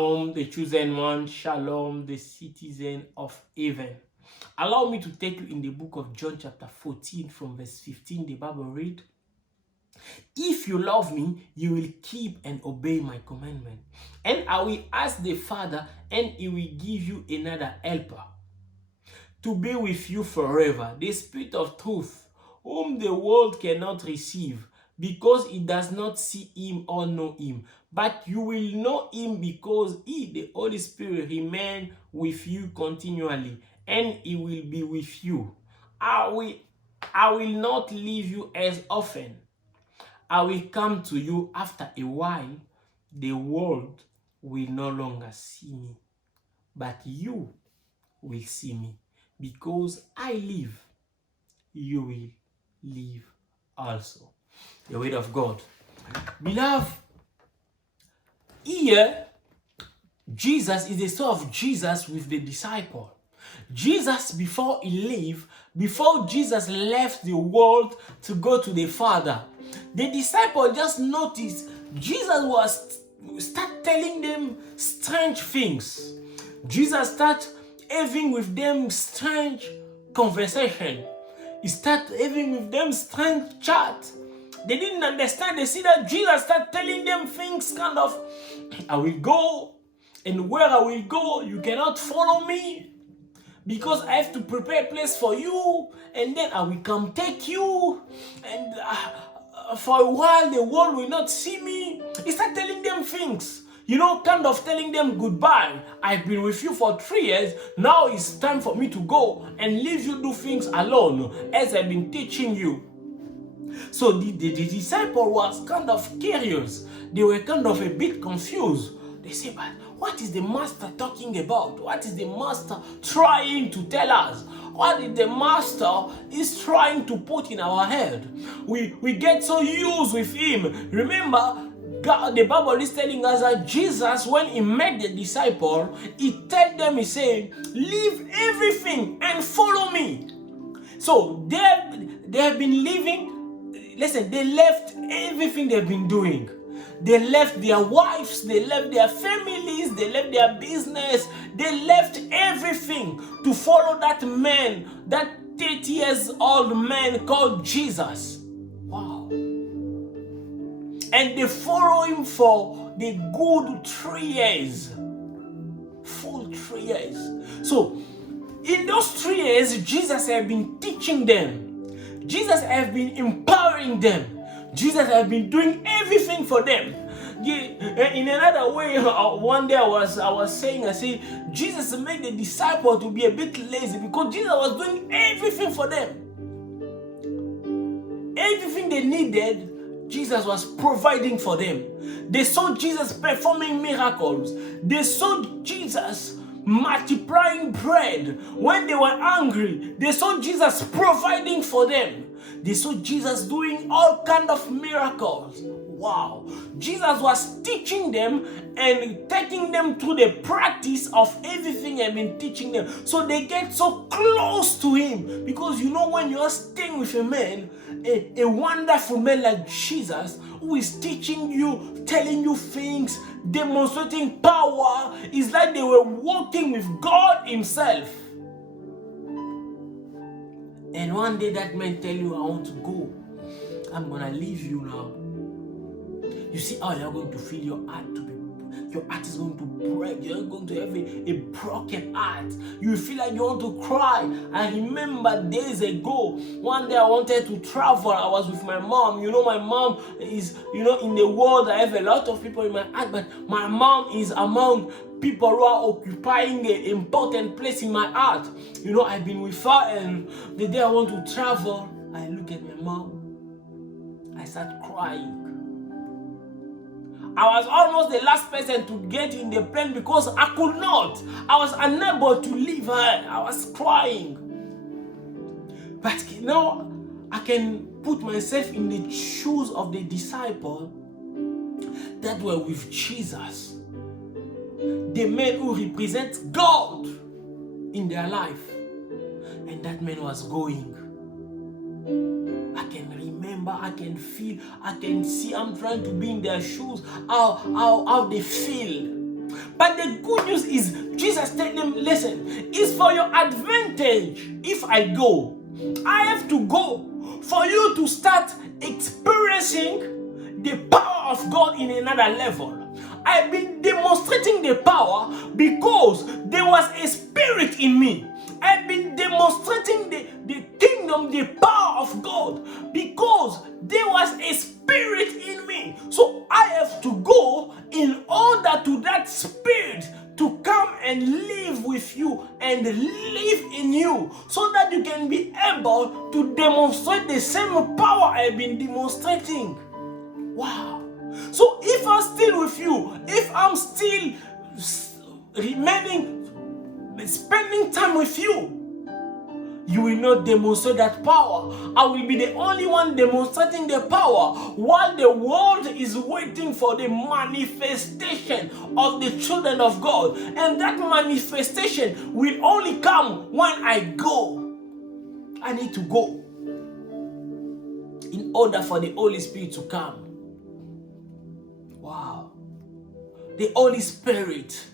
Shalom, the chosen one. Shalom, the citizen of heaven. Allow me to take you in the book of John chapter 14 from verse 15. The Bible read, "If you love me, you will keep and obey my commandment. And I will ask the Father, and he will give you another helper to be with you forever, the Spirit of truth, whom the world cannot receive, because it does not see him or know him. But you will know him, because he, the Holy Spirit, remain with you continually, and he will be with you. I will not leave you as often. I will come to you after a while. The world will no longer see me, but you will see me. Because I live, you will live also." The word of God. Beloved, here, Jesus is the story of Jesus with the disciple. Jesus, before Jesus left the world to go to the Father, the disciple just noticed Jesus start telling them strange things. Jesus start having with them strange conversation. He start having with them strange chat. They didn't understand. They see that Jesus start telling them things kind of, "I will go, and where I will go, you cannot follow me, because I have to prepare a place for you, and then I will come take you, and for a while the world will not see me." He started telling them things, kind of telling them goodbye. "I've been with you for 3 years, now it's time for me to go and leave you do things alone, as I've been teaching you." So the disciple was kind of curious. They were kind of a bit confused. They say, "But what is the master talking about? What is the master trying to tell us? What is the master is trying to put in our head?" We get so used with him. Remember, God, the Bible is telling us that Jesus, when he met the disciple, he told them, he said, "Leave everything and follow me." So they have been living. Listen, they left everything they've been doing. They left their wives, they left their families, they left their business, they left everything to follow that man, that 30 years old man called Jesus. Wow. And they follow him for the good 3 years. Full 3 years. So, in those 3 years, Jesus has been teaching them. Jesus has been empowering them. Jesus has been doing everything for them. In another way, one day I was saying, I said, Jesus made the disciple to be a bit lazy, because Jesus was doing everything for them. Everything they needed, Jesus was providing for them. They saw Jesus performing miracles. They saw Jesus multiplying bread when they were hungry. They saw Jesus providing for them. They saw Jesus doing all kinds of miracles. Wow. Jesus was teaching them and taking them through the practice of everything I've been teaching them. So they get so close to him. Because when you're staying with a man, a wonderful man like Jesus, who is teaching you, telling you things, demonstrating power, it's like they were walking with God himself. And one day that man tell you, "I want to go. I'm going to leave you now." You see how you're going to feel your heart your heart is going to break. You're going to have a broken heart. You feel like you want to cry. I remember days ago, one day I wanted to travel. I was with my mom. My mom is, in the world, I have a lot of people in my heart, but my mom is among people who are occupying an important place in my heart. I've been with her, and the day I want to travel, I look at my mom. I start crying. I was almost the last person to get in the plane because I could not. I was unable to leave her. I was crying. But I can put myself in the shoes of the disciple that were with Jesus. The man who represents God in their life. And that man was going. I can remember, I can feel, I can see, I'm trying to be in their shoes, how they feel. But the good news is, Jesus told them, listen, it's for your advantage if I go. I have to go for you to start experiencing the power of God in another level. I've been demonstrating the power because there was a spirit in me. I've been demonstrating the kingdom, the power of God, because there was a spirit in me. So I have to go in order to that spirit to come and live with you and live in you, so that you can be able to demonstrate the same power I've been demonstrating. Wow. So if I'm still with you, if I'm still spending time with you, you will not demonstrate that power. I will be the only one demonstrating the power, while the world is waiting for the manifestation of the children of God. And that manifestation will only come when I go. I need to go in order for the Holy Spirit to come. Wow. The Holy Spirit.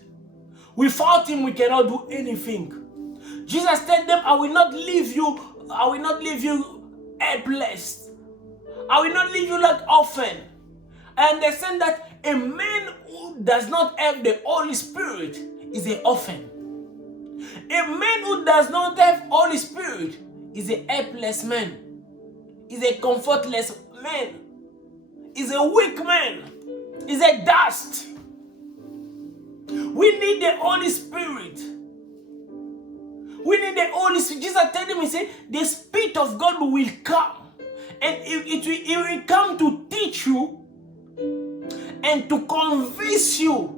Without Him, we cannot do anything. Jesus told them, I will not leave you helpless. I will not leave you like orphan. I understand that a man who does not have the Holy Spirit is an orphan. A man who does not have Holy Spirit is a helpless man. Is a comfortless man. Is a weak man. Is a dust. We need the Holy Spirit. We need the Holy Spirit. Jesus told him, he said, the Spirit of God will come. And it will come to teach you and to convince you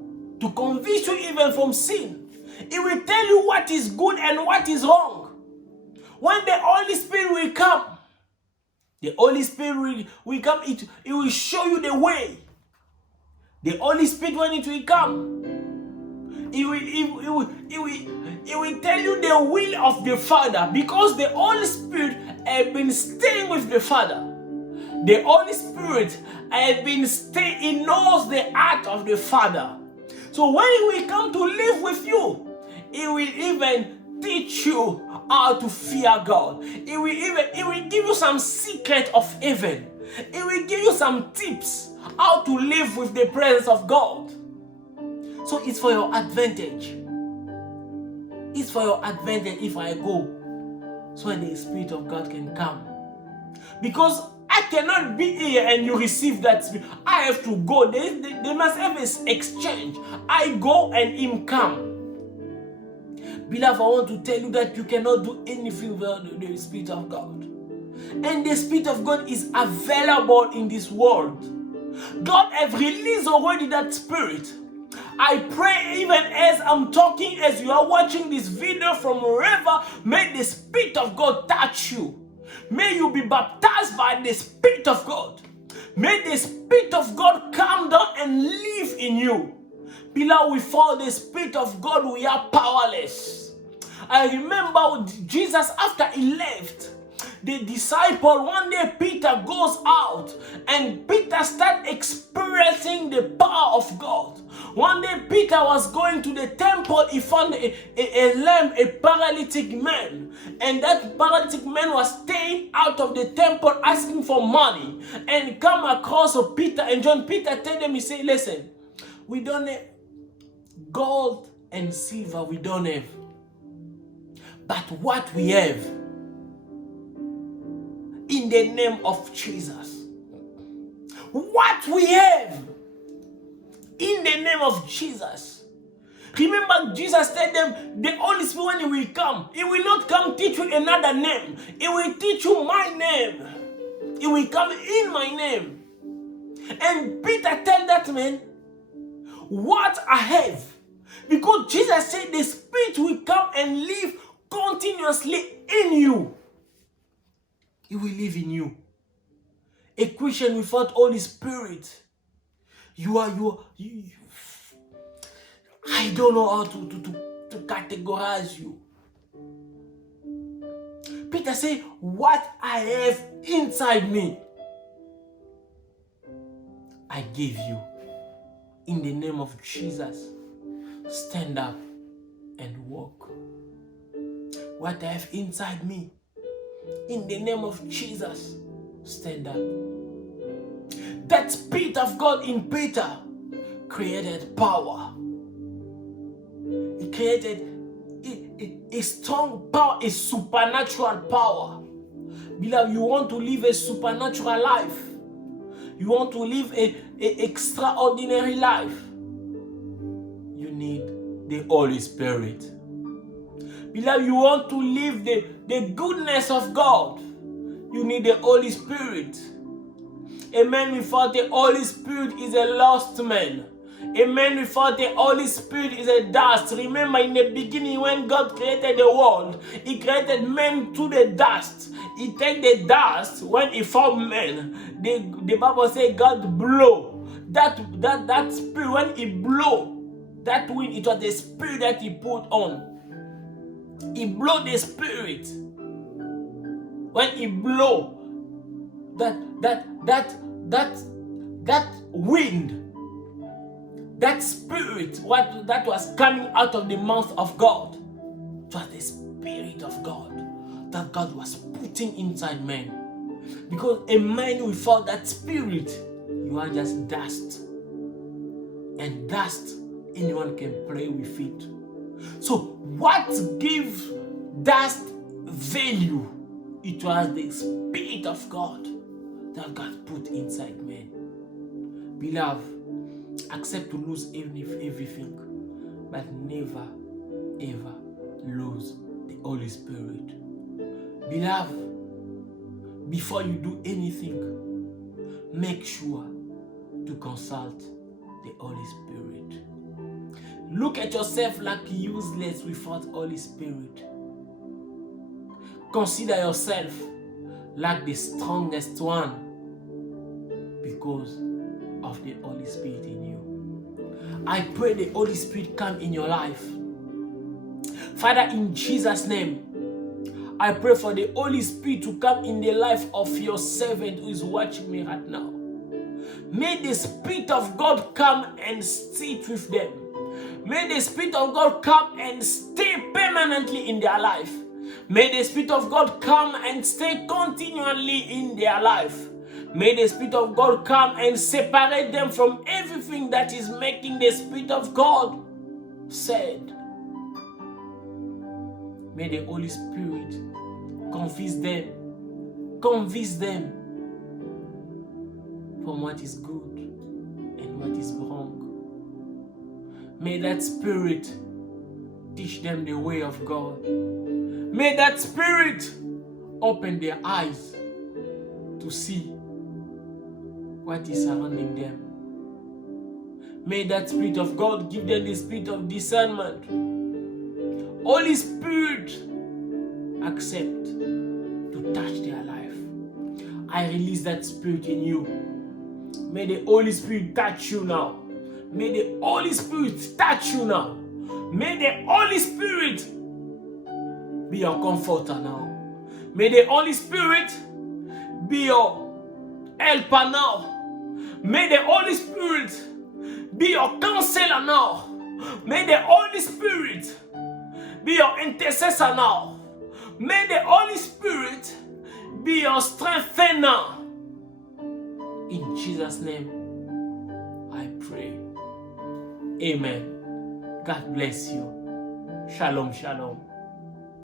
even from sin. It will tell you what is good and what is wrong. When the Holy Spirit will come, the Holy Spirit will come, it will show you the way. The Holy Spirit, when it will come, it will tell you the will of the Father, because the Holy Spirit has been staying with the Father. The Holy Spirit has been staying, He knows the heart of the Father. So when He will come to live with you, He will even teach you how to fear God. He will give you some secret of heaven. He will give you some tips how to live with the presence of God. So it's for your advantage. It's for your advantage if I go, so the Spirit of God can come. Because I cannot be here and you receive that Spirit. I have to go. They must have an exchange. I go and Him come. Beloved, I want to tell you that you cannot do anything without the Spirit of God. And the Spirit of God is available in this world. God has released already that Spirit. I pray even as I'm talking, as you are watching this video from wherever, may the Spirit of God touch you. May you be baptized by the Spirit of God. May the Spirit of God come down and live in you. Beloved, without the Spirit of God, we are powerless. I remember Jesus, after He left, the disciple, one day Peter goes out and Peter starts experiencing the power of God. One day Peter was going to the temple. He found a lame, a paralytic man, and that paralytic man was staying out of the temple asking for money, and come across Peter and John. Peter told them, he said, listen, we don't have gold and silver, we don't have, but what we have, in the name of Jesus, what we have, in the name of Jesus. Remember, Jesus told them, the Holy Spirit, when He will come, He will not come teach you another name. He will teach you my name. He will come in my name. And Peter told that man, what I have. Because Jesus said the Spirit will come and live continuously in you. He will live in you. A Christian without Holy Spirit, I don't know how to categorize you. Peter said, what I have inside me, I give you in the name of Jesus. stand up and walk. What I have inside me, in the name of Jesus, stand up. That Spirit of God in Peter created power. It created a strong power, a supernatural power. Beloved, you want to live a supernatural life. You want to live a extraordinary life. You need the Holy Spirit. Beloved, you want to live the goodness of God. You need the Holy Spirit. A man without the Holy Spirit is a lost man. A man without the Holy Spirit is a dust. Remember, in the beginning, when God created the world, He created man to the dust. He take the dust. When He formed man, the Bible says God blow. That spirit, when He blow, that wind, it was the spirit that He put on. He blow the spirit. When He blow, that wind, that spirit, that was coming out of the mouth of God, it was the Spirit of God that God was putting inside man. Because a man without that spirit, you are just dust. And dust, anyone can play with it. So what gives dust value? It was the Spirit of God that God put inside man. Beloved, accept to lose everything, but never ever lose the Holy Spirit. Beloved, before you do anything, make sure to consult the Holy Spirit. Look at yourself like useless without Holy Spirit. Consider yourself like the strongest one because of the Holy Spirit in you. I pray the Holy Spirit come in your life. Father, in Jesus' name, I pray for the Holy Spirit to come in the life of your servant who is watching me right now. May the Spirit of God come and sit with them. May the Spirit of God come and stay permanently in their life. May the Spirit of God come and stay continually in their life. May the Spirit of God come and separate them from everything that is making the Spirit of God sad. May the Holy Spirit convince them from what is good and what is wrong. May that Spirit teach them the way of God. May that Spirit open their eyes to see what is surrounding them. May that Spirit of God give them the spirit of discernment. Holy Spirit, accept to touch their life. I release that Spirit in you. May the Holy Spirit touch you now. May the Holy Spirit touch you now. May the Holy Spirit be your comforter now. May the Holy Spirit be your helper now. May the Holy Spirit be your counselor now. May the Holy Spirit be your intercessor now. May the Holy Spirit be your strengthener. In Jesus' name, I pray. Amen. God bless you. Shalom, shalom.